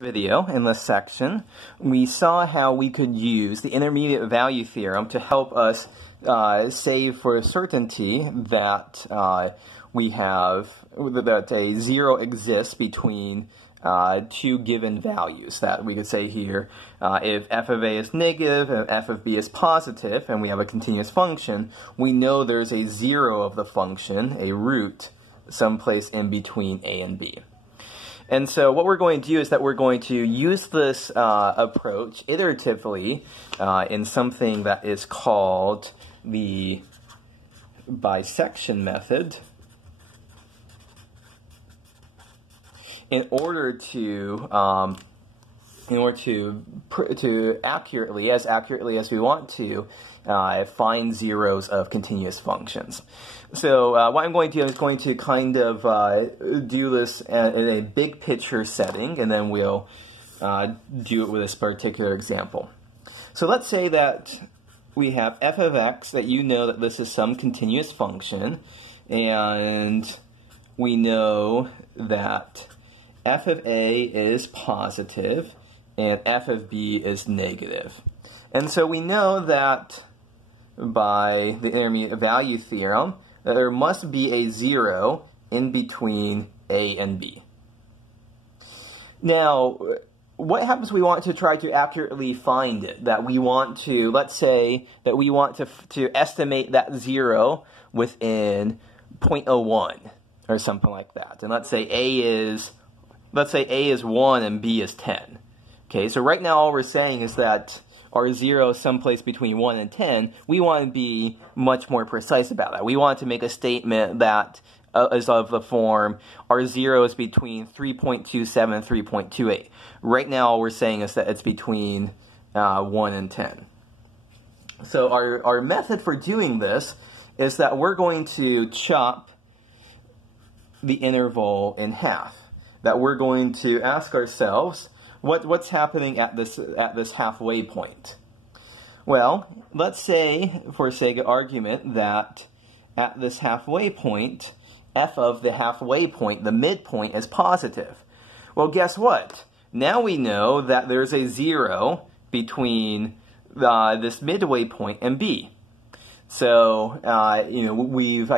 Video in this section, we saw how we could use the intermediate value theorem to help us say for certainty that that a zero exists between two given values. That we could say here, if f of a is negative and f of b is positive, and we have a continuous function, we know there's a zero of the function, a root, someplace in between a and b. And so what we're going to do is that we're going to use this approach iteratively in something that is called the bisection method in order to accurately as we want to find zeros of continuous functions. So what I'm going to do is going to kind of do this in a big picture setting, and then we'll do it with this particular example. So let's say that we have f of x, that you know that this is some continuous function, and we know that f of a is positive and f of b is negative. And so we know that by the intermediate value theorem, that there must be a zero in between a and b. Now, what happens if we want to try to accurately find it? That we want to, let's say, that we want to estimate that zero within 0.01 or something like that. And let's say a is 1 and b is 10. Okay, so right now all we're saying is that our zero is someplace between 1 and 10. We want to be much more precise about that. We want to make a statement that is of the form, our zero is between 3.27 and 3.28. Right now all we're saying is that it's between 1 and 10. So our method for doing this is that we're going to chop the interval in half. That we're going to ask ourselves, what's happening at this halfway point? Well, let's say, for sake of argument, that at this halfway point, f of the halfway point, the midpoint, is positive. Well, guess what? Now we know that there's a zero between this midway point and b. So, I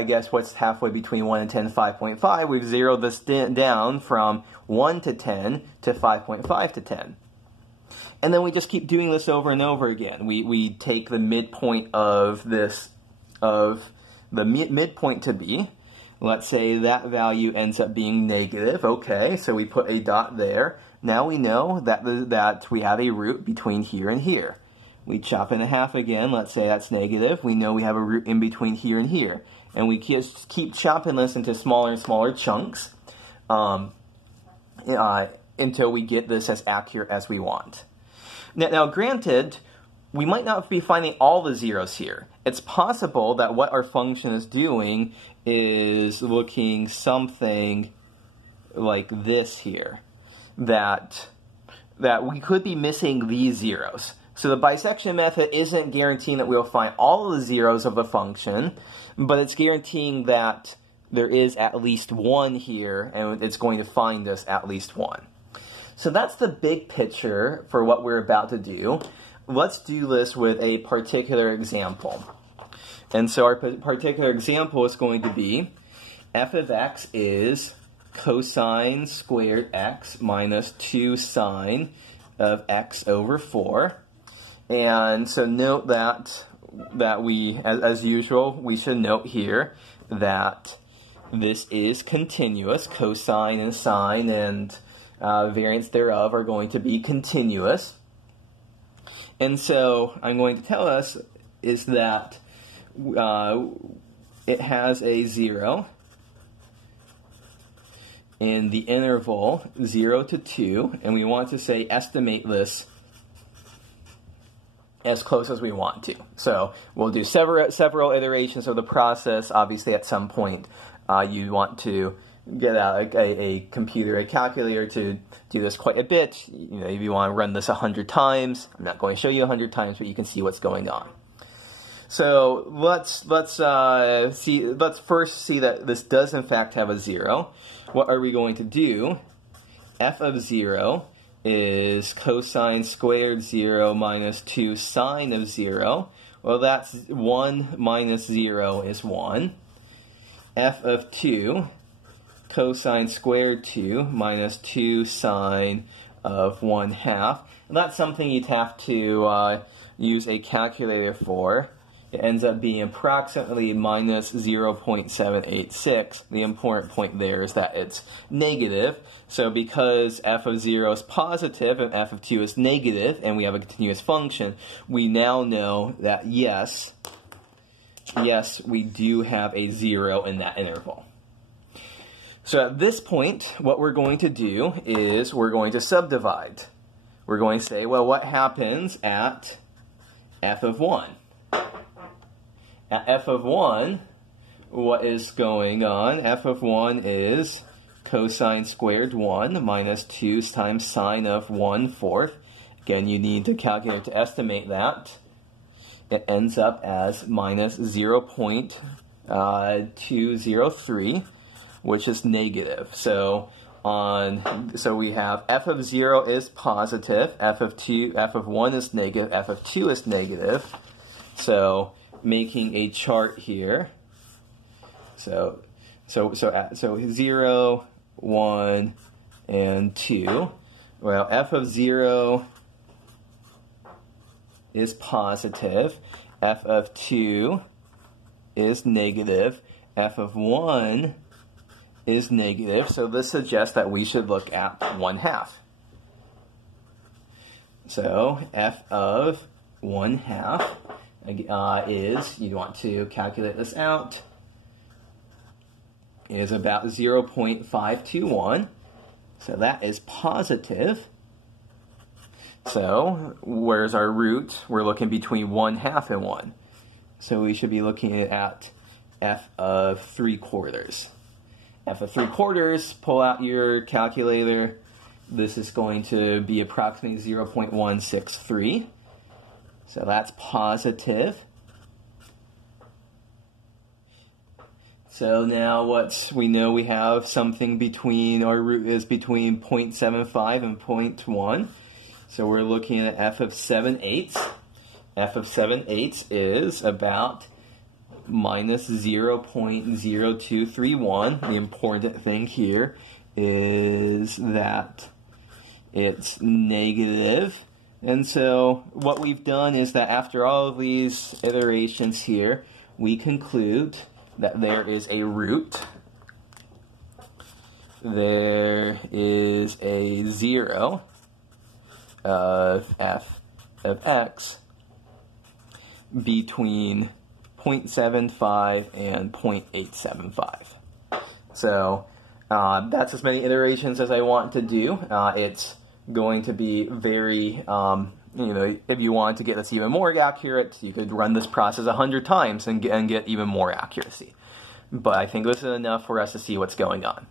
guess what's halfway between 1 and 10 is 5.5. We've zeroed this down from 1 to 10 to 5.5 to 10. And then we just keep doing this over and over again. We take the midpoint of midpoint to be. Let's say that value ends up being negative. Okay, so we put a dot there. Now we know that we have a root between here and here. We chop in half again. Let's say that's negative. We know we have a root in between here and here. And we just keep chopping this into smaller and smaller chunks until we get this as accurate as we want. Now, granted, we might not be finding all the zeros here. It's possible that what our function is doing is looking something like this here. That we could be missing these zeros. So the bisection method isn't guaranteeing that we'll find all of the zeros of a function, but it's guaranteeing that there is at least one here, and it's going to find us at least one. So that's the big picture for what we're about to do. Let's do this with a particular example. And so our particular example is going to be f of x is cosine squared x minus 2 sine of x over 4. And so note that we, as usual, we should note here that this is continuous. Cosine and sine and variants thereof are going to be continuous. And so I'm going to tell us is that it has a zero in the interval 0 to 2, and we want to say estimate this as close as we want to. So we'll do several iterations of the process. Obviously, at some point, you want to get out a computer, a calculator to do this quite a bit. If you want to run this 100 times, I'm not going to show you 100 times, but you can see what's going on. So let's first see that this does in fact have a zero. What are we going to do? F of 0 is cosine squared 0 minus 2 sine of 0. Well, that's 1 minus 0 is 1. F of 2, cosine squared 2 minus 2 sine of 1/2. And that's something you'd have to use a calculator for. It ends up being approximately minus 0.786. The important point there is that it's negative. So because f of 0 is positive and f of 2 is negative, and we have a continuous function, we now know that yes, we do have a 0 in that interval. So at this point, what we're going to do is we're going to subdivide. We're going to say, well, what happens at f of 1? At f of 1, what is going on? F of 1 is cosine squared 1 minus 2 times sine of 1/4. Again, you need to calculate to estimate that. It ends up as minus 0.203, which is negative. So we have f of 0 is positive, f of 1 is negative, f of 2 is negative. So making a chart here. So 0, 1, and 2. Well, f of 0 is positive, f of 2 is negative, f of 1 is negative, so this suggests that we should look at 1/2. So f of 1/2 is, you want to calculate this out, is about 0.521. So that is positive. So where's our root? We're looking between 1/2 and 1. So we should be looking at f of 3/4. F of 3/4, pull out your calculator. This is going to be approximately 0.163. So that's positive. So now we know we have something between, our root is between 0.75 and 0.1. So we're looking at f of 7/8. F of 7/8 is about minus 0.0231. The important thing here is that it's negative. And so what we've done is that after all of these iterations here, we conclude that there is a root. There is a 0 of f of x between 0.75 and 0.875. So that's as many iterations as I want to do. It's going to be very, if you want to get this even more accurate, you could run this process 100 times and get even more accuracy. But I think this is enough for us to see what's going on.